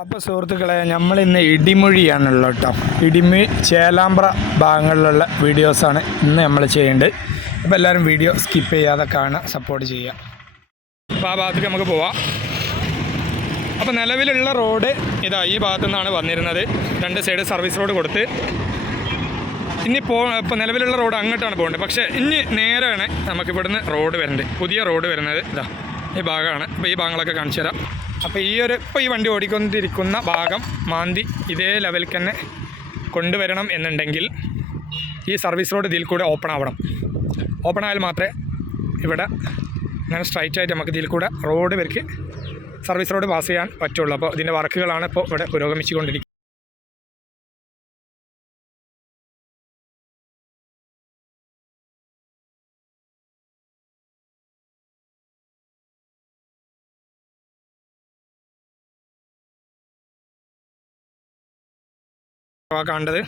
അപ്പോൾ സുഹൃത്തുക്കളെ, നമ്മളിന്ന് ഇടിമൊഴിയാണുള്ളത് കേട്ടോ. ചേലാമ്പ്ര ഭാഗങ്ങളിലുള്ള വീഡിയോസാണ് ഇന്ന് നമ്മൾ ചെയ്യേണ്ടത്. അപ്പോൾ എല്ലാവരും വീഡിയോ സ്കിപ്പ് ചെയ്യാതെ കാണുക, സപ്പോർട്ട് ചെയ്യുക. അപ്പോൾ ആ ഭാഗത്തേക്ക് നമുക്ക് പോവാം. അപ്പോൾ നിലവിലുള്ള റോഡ് ഇതാ ഈ ഭാഗത്തു നിന്നാണ് വന്നിരുന്നത്. രണ്ട് സൈഡ് സർവീസ് റോഡ് കൊടുത്ത് ഇപ്പോൾ നിലവിലുള്ള റോഡ് അങ്ങോട്ടാണ് പോകേണ്ടത്. പക്ഷേ ഇനി നേരെയാണ് നമുക്കിവിടുന്ന് റോഡ് വരുന്നത്, പുതിയ റോഡ് വരുന്നത് ഇതാ ഈ ഭാഗമാണ്. അപ്പോൾ ഈ ഭാഗങ്ങളൊക്കെ കാണിച്ചു തരാം. അപ്പോൾ ഇപ്പോൾ ഈ വണ്ടി ഓടിക്കൊണ്ടിരിക്കുന്ന ഭാഗം മാന്തി ഇതേ ലെവലിൽ തന്നെ കൊണ്ടുവരണം എന്നുണ്ടെങ്കിൽ ഈ സർവീസ് റോഡ് ഇതിൽ കൂടെ ഓപ്പൺ ആയാൽ മാത്രമേ ഇവിടെ അങ്ങനെ സ്ട്രൈറ്റ് ആയിട്ട് നമുക്ക് ഇതിൽ കൂടെ റോഡ് വരയ്ക്ക് സർവീസ് റോഡ് പാസ് ചെയ്യാൻ പറ്റുള്ളൂ. അപ്പോൾ ഇതിൻ്റെ വർക്കുകളാണ് ഇപ്പോൾ ഇവിടെ പുരോഗമിച്ചുകൊണ്ടിരിക്കുന്നത്. കണ്ടത്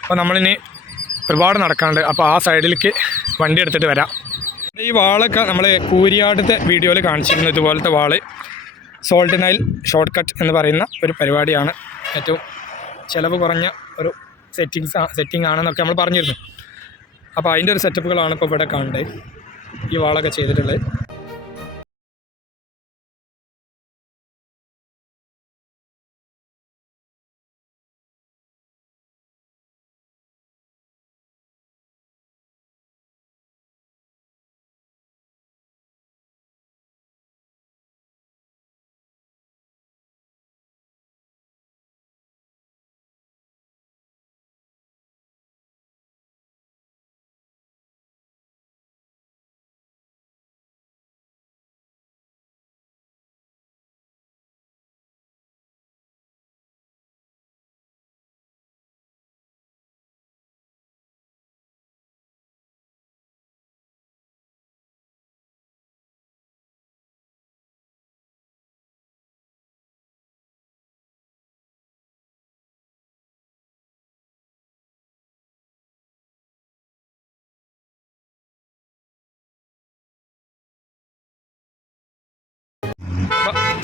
അപ്പോൾ നമ്മളിനി ഒരുപാട് നടക്കാണ്ട്, അപ്പോൾ ആ സൈഡിലേക്ക് വണ്ടി എടുത്തിട്ട് വരാം. ഈ വാളൊക്കെ നമ്മൾ കൂരിയാടത്തെ വീഡിയോയിൽ കാണിച്ചിരുന്നു. ഇതുപോലത്തെ വാള് സോൾട്ട് നൈൽ ഷോർട്ട് കട്ട് എന്ന് പറയുന്ന ഒരു പരിപാടിയാണ്. ഏറ്റവും ചിലവ് കുറഞ്ഞ ഒരു സെറ്റിംഗ് ആണെന്നൊക്കെ നമ്മൾ പറഞ്ഞിരുന്നു. അപ്പോൾ അതിൻ്റെ ഒരു സെറ്റപ്പുകളാണ് ഇപ്പോൾ ഇവിടെ കാണേണ്ടത്. ഈ വാളൊക്കെ ചെയ്തിട്ടുള്ളത്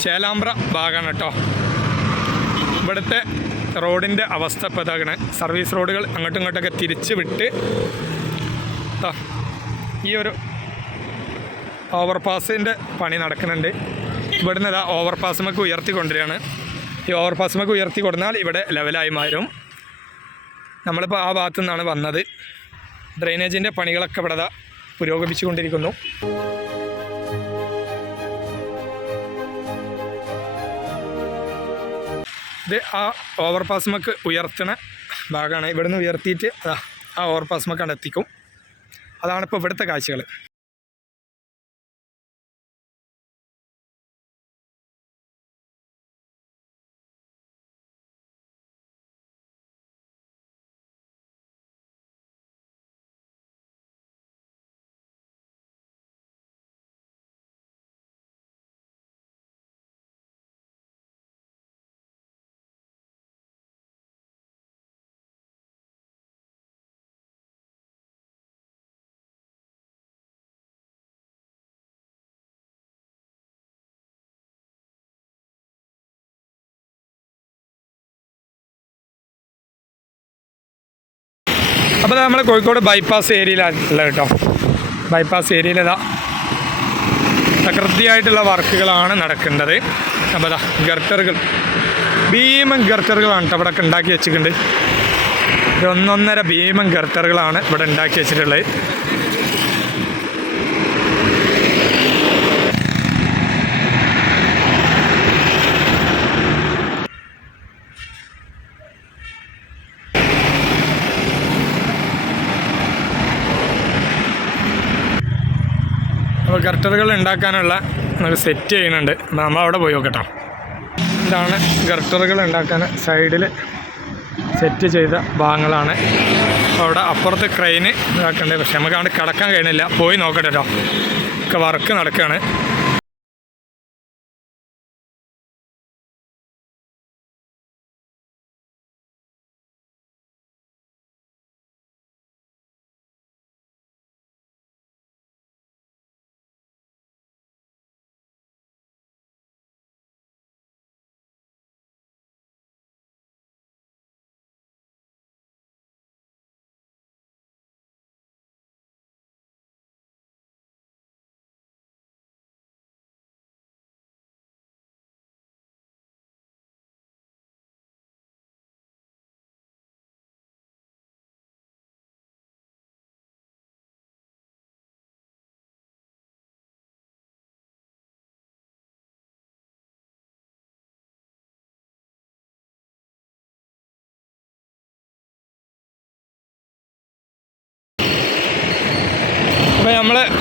ചേലാമ്പ്ര ഭാഗമാണ് കേട്ടോ. ഇവിടുത്തെ റോഡിൻ്റെ അവസ്ഥ ഇപ്പോൾ ഇതാകണേ. സർവീസ് റോഡുകൾ അങ്ങോട്ടും ഇങ്ങോട്ടൊക്കെ തിരിച്ച് വിട്ട് ഈ ഒരു ഓവർപാസിൻ്റെ പണി നടക്കുന്നുണ്ട്. ഇവിടുന്ന് ഇതാ ഓവർപാസുമൊക്കെ ഉയർത്തിക്കൊണ്ടിരിക്കുകയാണ്. ഈ ഓവർപാസുമൊക്കെ ഉയർത്തി കൊടുത്താൽ ഇവിടെ ലെവലായി മാറും. നമ്മളിപ്പോൾ ആ ഭാഗത്തു നിന്നാണ് വന്നത്. ഡ്രെയിനേജിൻ്റെ പണികളൊക്കെ ഇവിടെ പുരോഗമിച്ചുകൊണ്ടിരിക്കുന്നു. ഇത് ആ ഓവർപാസ്മക്ക് ഉയർത്തുന്ന ഭാഗമാണ്. ഇവിടുന്ന് ഉയർത്തിയിട്ട് ആ ഓവർപാസ്മക്കാണ് എത്തിക്കും. അതാണിപ്പോൾ ഇവിടുത്തെ കാഴ്ചകൾ. അപ്പോൾ നമ്മൾ കോഴിക്കോട് ബൈപ്പാസ് ഏരിയയിലുള്ള കേട്ടോ. ബൈപ്പാസ് ഏരിയയിലിതാ പ്രകൃതിയായിട്ടുള്ള വർക്കുകളാണ് നടക്കേണ്ടത്. അപ്പോൾ അതാ ഗർട്ടറുകൾ, ഭീമൻ ഗർട്ടറുകളാണ് കേട്ടോ ഇവിടെ ഉണ്ടാക്കി വെച്ചിട്ടുണ്ട്. 1.5 ഭീമൻ ഗർട്ടറുകളാണ് ഇവിടെ ഉണ്ടാക്കി വെച്ചിട്ടുള്ളത്. അപ്പോൾ ഗർട്ടറുകൾ ഉണ്ടാക്കാനുള്ള നമുക്ക് സെറ്റ് ചെയ്യുന്നുണ്ട്. അപ്പോൾ നമ്മളവിടെ പോയി നോക്കട്ടോ. ഇതാണ് ഗർട്ടറുകൾ ഉണ്ടാക്കാൻ സൈഡിൽ സെറ്റ് ചെയ്ത ഭാഗങ്ങളാണ്. അപ്പോൾ അവിടെ അപ്പുറത്ത് ക്രെയിന് ഇതാക്കേണ്ടത്. പക്ഷെ നമുക്ക് അവിടെ കിടക്കാൻ കഴിയുന്നില്ല. പോയി നോക്കട്ടെ കേട്ടോ. ഒക്കെ വർക്ക് നടക്കുകയാണ്.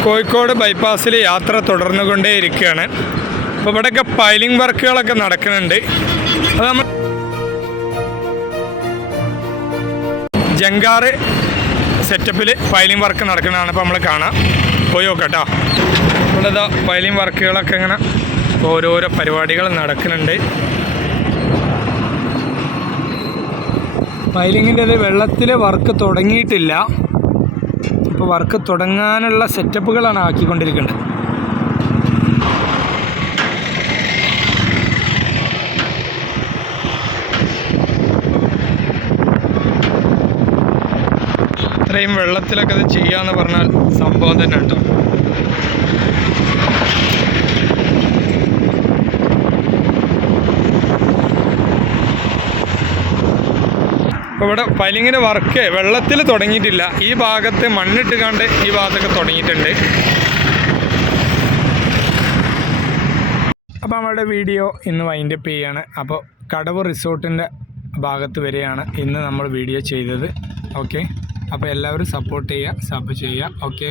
കോഴിക്കോട് ബൈപ്പാസിൽ യാത്ര തുടർന്നുകൊണ്ടേയിരിക്കുകയാണ്. അപ്പോൾ ഇവിടെയൊക്കെ പൈലിംഗ് വർക്കുകളൊക്കെ നടക്കുന്നുണ്ട്. അത് നമ്മൾ ജങ്കാറ് സെറ്റപ്പിൽ പൈലിംഗ് വർക്ക് നടക്കുന്നതാണ് ഇപ്പോൾ നമ്മൾ കാണാം. പോയി നോക്കട്ടോ. ഇവിടെ ഇതാ പൈലിംഗ് വർക്കുകളൊക്കെ ഇങ്ങനെ ഓരോരോ പരിപാടികൾ നടക്കുന്നുണ്ട്. പൈലിങ്ങിൻ്റെ വെള്ളത്തിൽ വർക്ക് തുടങ്ങിയിട്ടില്ല. ഇപ്പോൾ വർക്ക് തുടങ്ങാനുള്ള സെറ്റപ്പുകളാണ് ആക്കിക്കൊണ്ടിരിക്കുന്നത്. ഇത്രയും വെള്ളത്തിലൊക്കെ ഇത് ചെയ്യാന്ന് പറഞ്ഞാൽ സംഭവം തന്നെ കേട്ടോ. അപ്പോൾ ഇവിടെ പൈലിങ്ങിൻ്റെ വർക്ക് വെള്ളത്തിൽ തുടങ്ങിയിട്ടില്ല. ഈ ഭാഗത്ത് മണ്ണിട്ട് കണ്ട് ഈ ഭാഗത്തൊക്കെ തുടങ്ങിയിട്ടുണ്ട്. അപ്പോൾ നമ്മളുടെ വീഡിയോ ഇന്ന് വൈൻഡപ്പ് ചെയ്യാണ്. അപ്പോൾ കടവ് റിസോർട്ടിൻ്റെ ഭാഗത്ത് വരെയാണ് ഇന്ന് നമ്മൾ വീഡിയോ ചെയ്തത്. ഓക്കെ, അപ്പോൾ എല്ലാവരും സപ്പോർട്ട് ചെയ്യുക, സബ് ചെയ്യുക. ഓക്കെ.